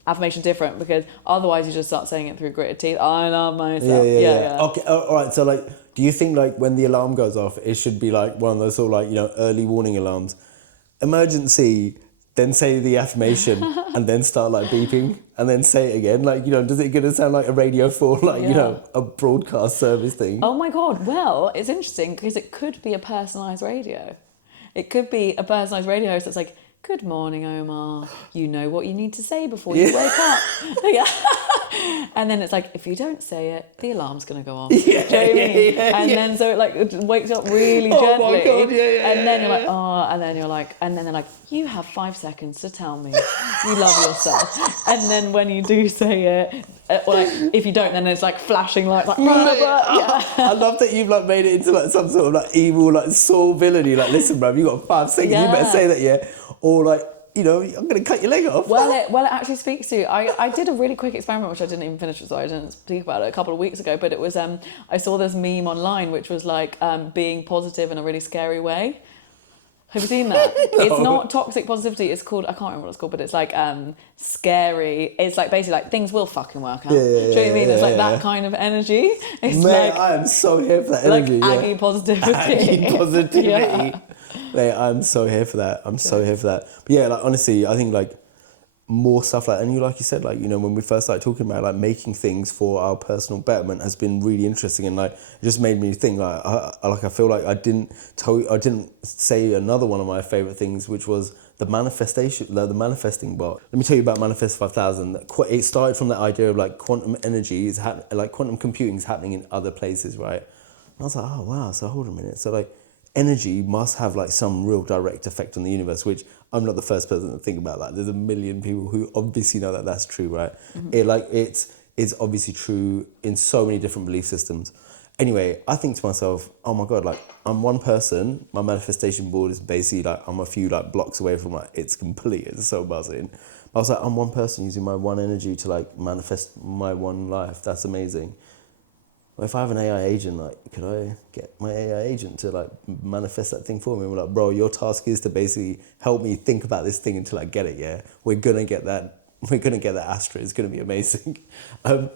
affirmation different, because otherwise you just start saying it through gritted teeth. I love myself. Yeah. Okay, all right. So like, do you think like when the alarm goes off, it should be like one of those sort of like, you know, early warning alarms, emergency, then say the affirmation and then start like beeping and then say it again? Like, you know, does it gonna sound like a Radio 4, like, you know, a broadcast service thing? Oh my God. Well, it's interesting because it could be a personalised radio. It could be a personalised radio host that's like, good morning, Omar. You know what you need to say before you wake up. Yeah. And then it's like, if you don't say it, the alarm's going to go off. Yeah, Do you know what I mean? And then so it wakes up really gently. Oh my God, and then you're like, oh, and then you're like, and then they're like, you have 5 seconds to tell me you love yourself. And then when you do say it, or like if you don't, then it's like flashing lights, like, yeah. I love that you've like made it into like some sort of like evil like Saul villainy. Like, listen, bruv, you got 5 seconds. You better say that, yeah. Or like, you know, I'm going to cut your leg off. Well, it actually speaks to you. I did a really quick experiment, which I didn't even finish, so I didn't speak about it a couple of weeks ago, but it was, I saw this meme online, which was like being positive in a really scary way. Have you seen that? No. It's not toxic positivity. It's called, I can't remember what it's called, but it's like scary. It's like basically like things will fucking work out. Do you know what I mean? It's like that kind of energy. It's Mate, I am so here for that energy. Like Aggie positivity. Aggie positivity. Mate, I'm so here for that. I'm so here for that. But yeah, like honestly, I think like more stuff like, and like you said, like, you know, when we first started talking about like making things for our personal betterment has been really interesting, and like it just made me think like I feel like I didn't say another one of my favorite things, which was the manifestation, the manifesting bot. Let me tell you about Manifest 5000. It started from that idea of like quantum energy is like quantum computing is happening in other places, right? And I was like, oh wow, so hold a minute, so like energy must have like some real direct effect on the universe, which I'm not the first person to think about that. There's a million people who obviously know that that's true, right? Mm-hmm. It's obviously true in so many different belief systems. Anyway, I think to myself, oh my God, like I'm one person, my manifestation board is basically like, I'm a few like blocks away from like, it's complete, it's so buzzing. I was like, I'm one person using my one energy to like manifest my one life. That's amazing. If I have an AI agent, like, could I get my AI agent to like manifest that thing for me? And we're like, bro, your task is to basically help me think about this thing until I get it. Yeah, we're gonna get that Astra. It's gonna be amazing. What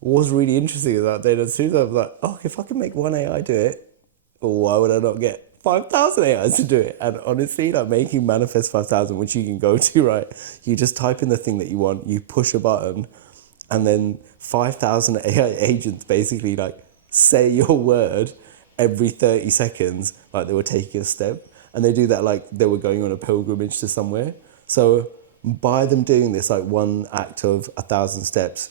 was really interesting about that day, as soon as I was like, oh, if I can make one AI do it, why would I not get 5,000 AIs to do it? And honestly, like making Manifest 5000, which you can go to, right? You just type in the thing that you want, you push a button, and then 5,000 AI agents basically like say your word every 30 seconds, like they were taking a step. And they do that like they were going on a pilgrimage to somewhere. So by them doing this, like one act of 1,000 steps,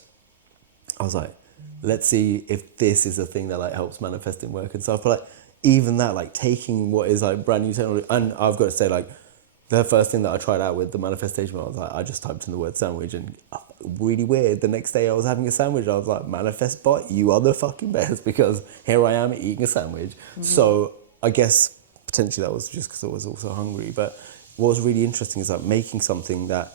I was like, let's see if this is a thing that like helps manifesting work and stuff. But like even that, like taking what is like brand new technology, and I've got to say like, the first thing that I tried out with the manifestation, I was like, I just typed in the word sandwich, and really weird. The next day I was having a sandwich. I was like, manifest bot, you are the fucking best, because here I am eating a sandwich. Mm-hmm. So I guess potentially that was just because I was also hungry. But what was really interesting is like making something that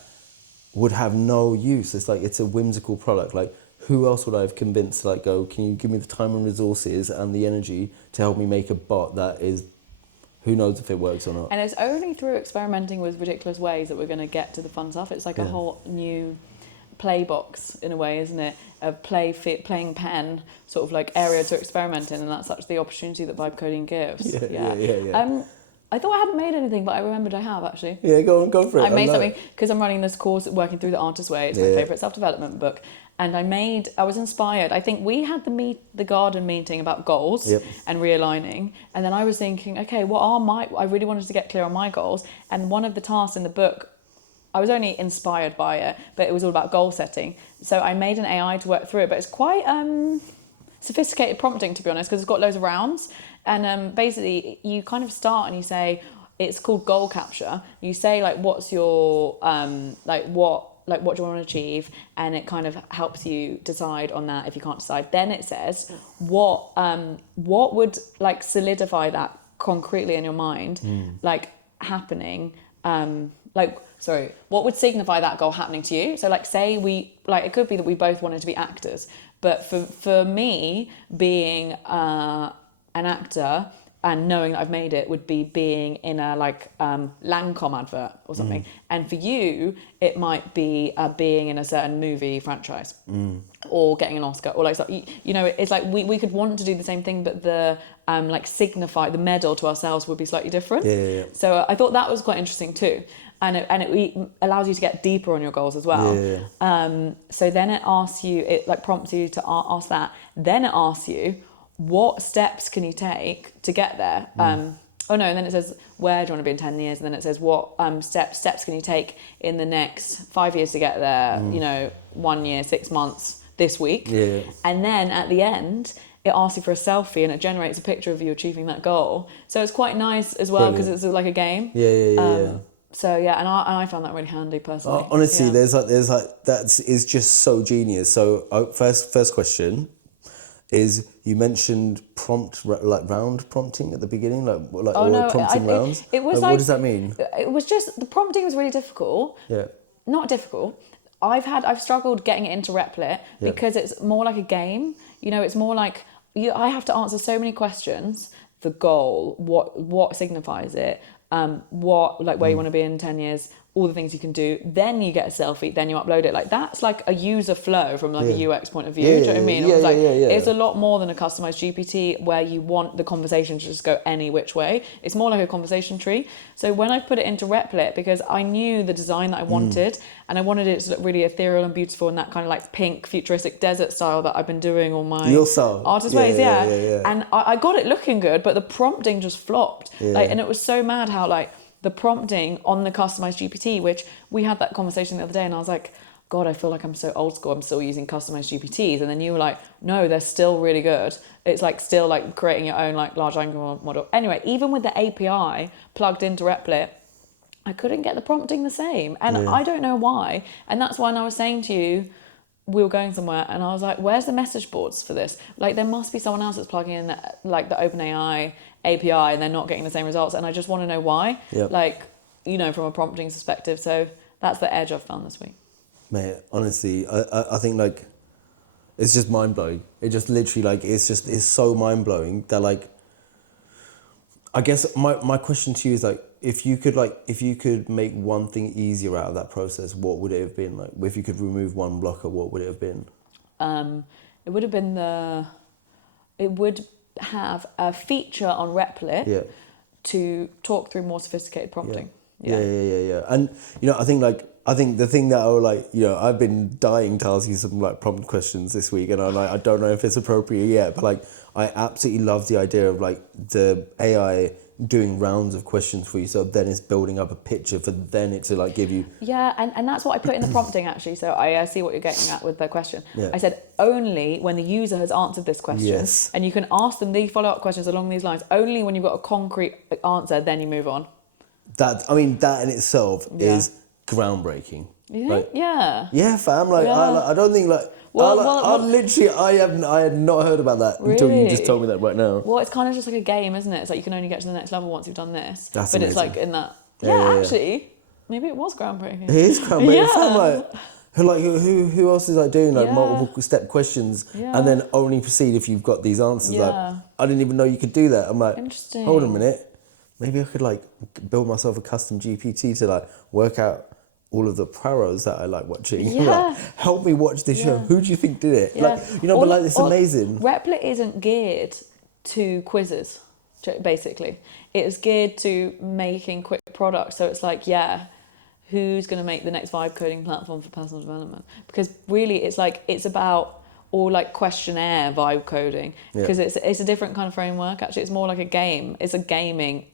would have no use. It's like, it's a whimsical product. Like who else would I have convinced to like go, can you give me the time and resources and the energy to help me make a bot that is, who knows if it works or not? And it's only through experimenting with ridiculous ways that we're going to get to the fun stuff. It's like a whole new play box in a way, isn't it? A playing pen sort of like area to experiment in, and that's such the opportunity that vibe coding gives. Yeah. I thought I hadn't made anything, but I remembered I have actually. Yeah, go for it. I made something because I'm running this course, Working Through the Artist Way. It's my favourite self-development book. And I was inspired. I think we had the garden meeting about goals and realigning. And then I was thinking, okay, I really wanted to get clear on my goals. And one of the tasks in the book, I was only inspired by it, but it was all about goal setting. So I made an AI to work through it, but it's quite sophisticated prompting, to be honest, because it's got loads of rounds. And basically you kind of start and you say, it's called Goal Captcha. You say like, what's your, what do you want to achieve? And it kind of helps you decide on that if you can't decide. Then it says, what would like solidify that concretely in your mind, like happening, what would signify that goal happening to you? So like say it could be that we both wanted to be actors, but for me, being an actor and knowing that I've made it would be being in a Lancome advert or something. And for you, it might be being in a certain movie franchise or getting an Oscar or like, you know, it's like we could want to do the same thing, but the signify the medal to ourselves would be slightly different. Yeah. So I thought that was quite interesting too. And it allows you to get deeper on your goals as well. So then it asks you, it like prompts you to ask that. Then it asks you, what steps can you take to get there? Oh no, and then it says where do you want to be in 10 years, and then it says what steps can you take in the next 5 years to get there. 1 year, 6 months, this week. Yeah. And then at the end, it asks you for a selfie and it generates a picture of you achieving that goal. So it's quite nice as well because it's like a game. Yeah. So yeah, and I found that really handy personally. Honestly, there's like that is just so genius. So first question is, you mentioned round prompting at the beginning, prompting rounds. It was what does that mean? It was just the prompting was really difficult. Yeah. Not difficult. I've struggled getting it into Replit because it's more like a game. It's more like I have to answer so many questions. The goal, what signifies it, where you want to be in 10 years, all the things you can do. Then you get a selfie, then you upload it. Like that's like a user flow from like a UX point of view. Do you know what I mean? It's a lot more than a customized GPT where you want the conversation to just go any which way. It's more like a conversation tree. So when I put it into Replit, because I knew the design that I wanted, and I wanted it to look really ethereal and beautiful in that kind of like pink futuristic desert style that I've been doing all my artist ways. And I got it looking good, but the prompting just flopped. And it was so mad how like the prompting on the customized GPT, which we had that conversation the other day, and I was like, God, I feel like I'm so old school. I'm still using customized GPTs. And then you were like, no, they're still really good. It's like still like creating your own like large language model. Anyway, even with the API plugged into Replit, I couldn't get the prompting the same. And I don't know why. And that's when I was saying to you, we were going somewhere and I was like, where's the message boards for this? Like there must be someone else that's plugging in like the OpenAI API and they're not getting the same results. And I just want to know why, from a prompting perspective. So that's the edge I've found this week. Mate, honestly, I think like it's just mind blowing. It just literally like it's so mind blowing that like I guess my question to you is like if you could make one thing easier out of that process, what would it have been? Like if you could remove one blocker, what would it have been? It would have been it would have a feature on Replit to talk through more sophisticated prompting. Yeah. And I think the thing that I've been dying to ask you some like prompt questions this week, and I don't know if it's appropriate yet, but like I absolutely love the idea of like the AI doing rounds of questions for you, so then it's building up a picture for then it to like give you. Yeah, and that's what I put in the prompting actually. So I see what you're getting at with the question. Yeah. I said only when the user has answered this question, and you can ask them the follow-up questions along these lines. Only when you've got a concrete answer, then you move on. That in itself is groundbreaking. You think? Like, yeah, fam. Like I don't think like. I had not heard about that until you just told me that right now. Well, it's kind of just like a game, isn't it? It's like you can only get to the next level once you've done this. That's but amazing. It's like in that. Actually, maybe it was groundbreaking. It is groundbreaking. Who else is like doing like multiple step questions and then only proceed if you've got these answers? Like I didn't even know you could do that. I'm like, interesting. Hold on a minute. Maybe I could like build myself a custom GPT to like work out all of the pros that I like watching. Like, help me watch this show. Who do you think did it? Like, it's amazing. Replit isn't geared to quizzes, basically. It's geared to making quick products. So it's like, who's going to make the next vibe coding platform for personal development? Because really, it's about all like questionnaire vibe coding, because it's a different kind of framework. Actually, it's more like a game. It's a gamifying.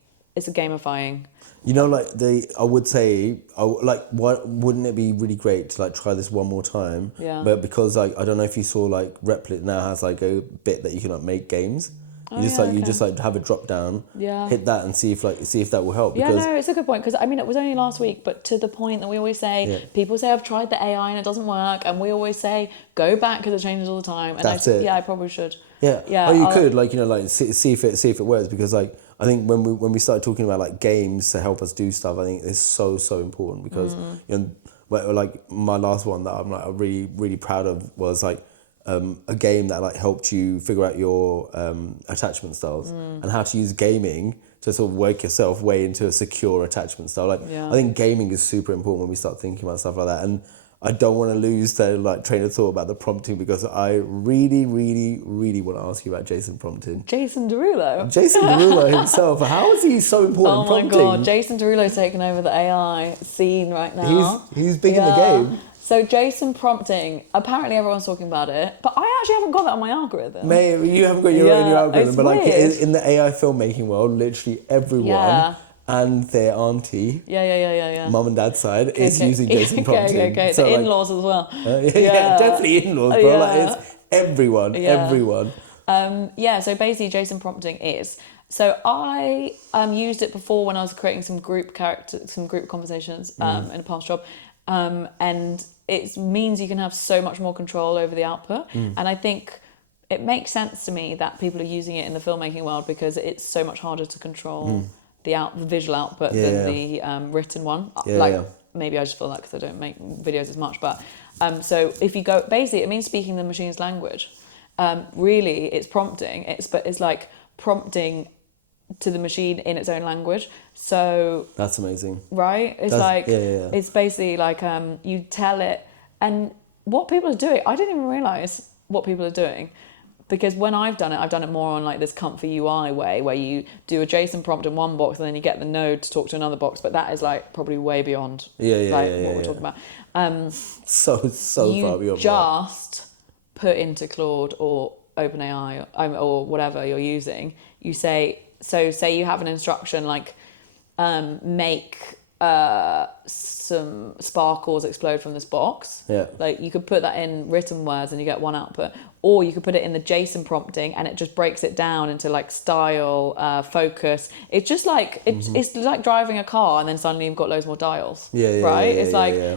I would say, wouldn't it be really great to like try this one more time? Yeah. But because like I don't know if you saw like Replit now has like a bit that you can like make games. You just have a drop down, hit that and see if that will help. Because it's a good point, because I mean it was only last week, but to the point that we always say, people say I've tried the AI and it doesn't work, and we always say go back because it changes all the time. And I probably should. Yeah. You could see if it works, because like I think when we started talking about like games to help us do stuff, I think it's so important, because like my last one that I'm like really really proud of was like a game that like helped you figure out your attachment styles and how to use gaming to sort of work yourself way into a secure attachment style. Like I think gaming is super important when we start thinking about stuff like that. And I don't want to lose the like train of thought about the prompting because I really, really, really want to ask you about Jason prompting. Jason Derulo. Jason Derulo himself. How is he so important in prompting? Oh my God, Jason Derulo's taking over the AI scene right now. He's big in the game. So Jason prompting, apparently everyone's talking about it, but I actually haven't got that on my algorithm. Mate, you haven't got your own algorithm, but like weird. in the AI filmmaking world, literally everyone and their auntie, mum and dad's side, is using Jason prompting. Okay. So the in-laws as well. Definitely in-laws, bro. Like it's everyone. So basically Jason prompting is, so I used it before when I was creating some group conversations in a past job, and it means you can have so much more control over the output. And I think it makes sense to me that people are using it in the filmmaking world because it's so much harder to control the visual output than the written one. Maybe I just feel that because I don't make videos as much. But so if you go, basically it means speaking the machine's language. Really, it's prompting. It's like prompting to the machine in its own language. So that's amazing, right? It's it's basically like you tell it, and what people are doing, I didn't even realize what people are doing, because when I've done it more on like this comfy UI way where you do a JSON prompt in one box and then you get the node to talk to another box, but that is like probably way beyond what we're talking about. So far beyond. Just put into Claude or OpenAI or whatever you're using, you say you have an instruction like make some sparkles explode from this box. Like you could put that in written words and you get one output, or you could put it in the JSON prompting and it just breaks it down into like style, focus. It's just like it's like driving a car and then suddenly you've got loads more dials.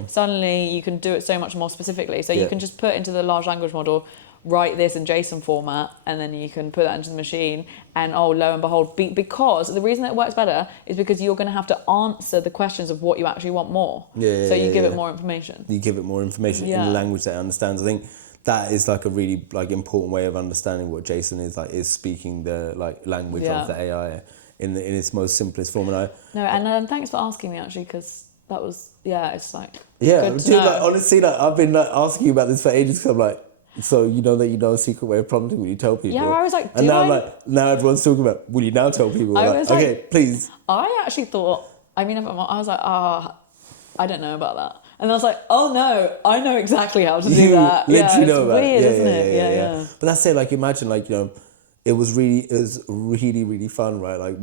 Suddenly you can do it so much more specifically. So you can just put into the large language model, write this in JSON format, and then you can put that into the machine, and lo and behold, because the reason that it works better is because you're going to have to answer the questions of what you actually want more. So you give it more information. You give it more information in the language that it understands. I think that is like a really like important way of understanding what JSON is speaking the like language of the AI in its most simplest form. And thanks for asking me actually, because that was it's like good to know. Like, honestly, like I've been like asking you about this for ages because I'm like, so you know a secret way of prompting, will you tell people? Yeah, I was like, and now now everyone's talking about, will you now tell people? Okay, please. I actually thought, I was like, I don't know about that. And I was like, oh no, I know exactly how to do that. Literally know about weird, it. isn't it? Yeah. But that's it, like imagine like, it was really, really fun, right? Like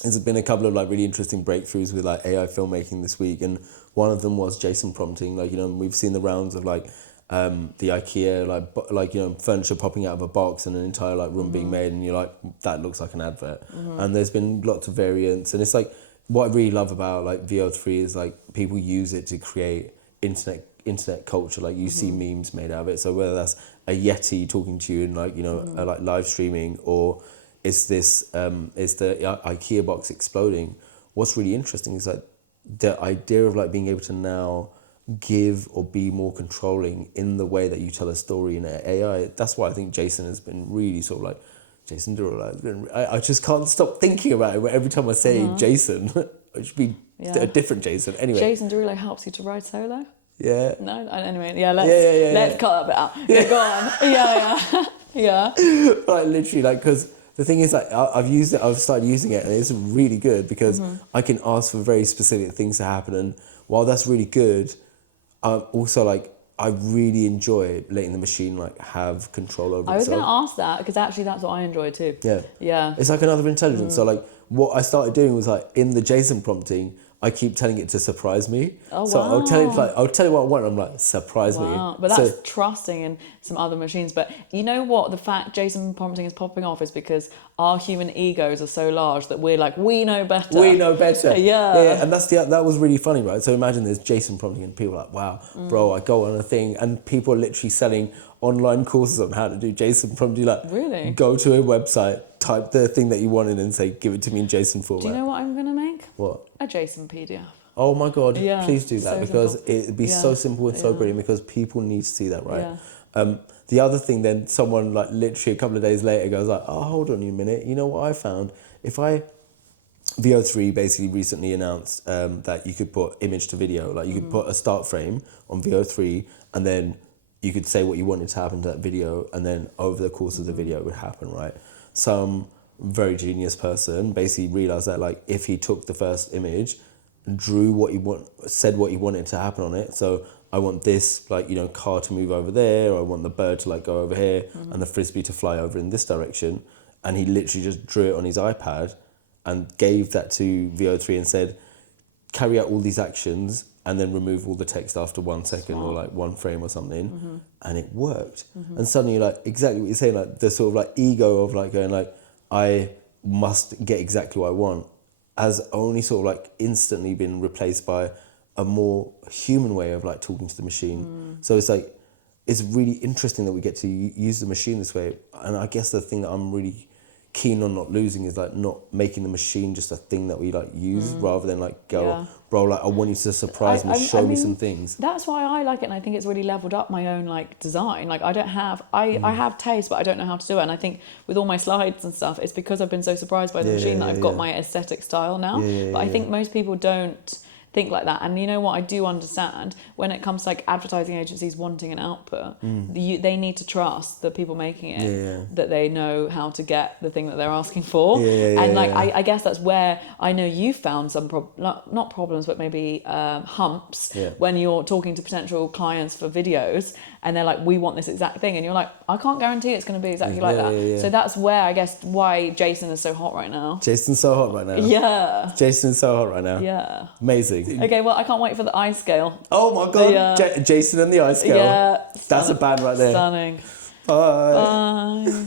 there's been a couple of like really interesting breakthroughs with like AI filmmaking this week, and one of them was JSON prompting. Like, we've seen the rounds of like the IKEA like furniture popping out of a box and an entire like room being made, and you're like, that looks like an advert. And there's been lots of variants, and it's like what I really love about like VO3 is like people use it to create internet culture. Like you see memes made out of it. So whether that's a Yeti talking to you and like like live streaming, or it's this it's the IKEA box exploding. What's really interesting is like the idea of like being able to now give or be more controlling in the way that you tell a story in AI. That's why I think Jason has been really sort of like, Jason Derulo has been, I just can't stop thinking about it. Every time I say Jason, it should be a different Jason. Anyway, Jason Derulo helps you to ride solo. Yeah. No. Anyway, let's cut that bit out. Yeah, go on. Yeah. Like literally, like because the thing is, like I've used it. I've started using it, and it's really good because I can ask for very specific things to happen. And while that's really good, also like I really enjoy letting the machine like have control over itself. I was going to ask that because actually that's what I enjoy too. Yeah. It's like another intelligence. So like what I started doing was like in the JSON prompting, I keep telling it to surprise me. So I'll tell it what I want. I'm like, surprise me. But that's trusting in some other machines. But you know what? The fact JSON prompting is popping off is because our human egos are so large that we're like, we know better. We know better. Yeah. And that was really funny, right? So imagine there's JSON prompting and people are like, wow, bro, I go on a thing and people are literally selling online courses on how to do JSON prompting. Like, really? Go to a website, type the thing that you want in and say, give it to me in JSON format. Do you know what I'm going to make? What? A JSON PDF. Oh my God, please do that, so because simple. it'd be so simple and so brilliant, because people need to see that, right? Yeah. The other thing then, someone like literally a couple of days later goes like, oh, hold on a minute, you know what I found? If I VO3 basically recently announced that you could put image to video, like you could put a start frame on VO3 and then you could say what you wanted to happen to that video, and then over the course of the video it would happen, right? Some very genius person basically realized that like if he took the first image, drew what said what he wanted to happen on it, so I want this, like, you know, car to move over there, or I want the bird to like go over here and the frisbee to fly over in this direction, and he literally just drew it on his iPad and gave that to VO3 and said, carry out all these actions and then remove all the text after 1 second or like one frame or something. And it worked. And suddenly, like, exactly what you're saying, like the sort of like ego of like going like, I must get exactly what I want, has only sort of like instantly been replaced by a more human way of like talking to the machine. So it's like, it's really interesting that we get to use the machine this way. And I guess the thing that I'm really keen on not losing is like not making the machine just a thing that we like use, rather than like go, bro, like I want you to surprise me, show me some things. That's why I like it, and I think it's really leveled up my own like design. Like I have taste, but I don't know how to do it. And I think with all my slides and stuff, it's because I've been so surprised by the machine that I've got my aesthetic style now. But I think most people don't think like that. And you know what, I do understand when it comes to like advertising agencies wanting an output, they need to trust the people making it, that they know how to get the thing that they're asking for. I guess that's where I know you found some not problems, but maybe humps when you're talking to potential clients for videos and they're like, we want this exact thing, and you're like, I can't guarantee it's going to be exactly like that. So that's where I guess why Jason is so hot right now. Jason's so hot right now. Jason's so hot right now. Amazing. Okay, well, I can't wait for the ice scale. Oh my god, Jason and the ice scale. Yeah. That's a band right there. Stunning. Bye. Bye.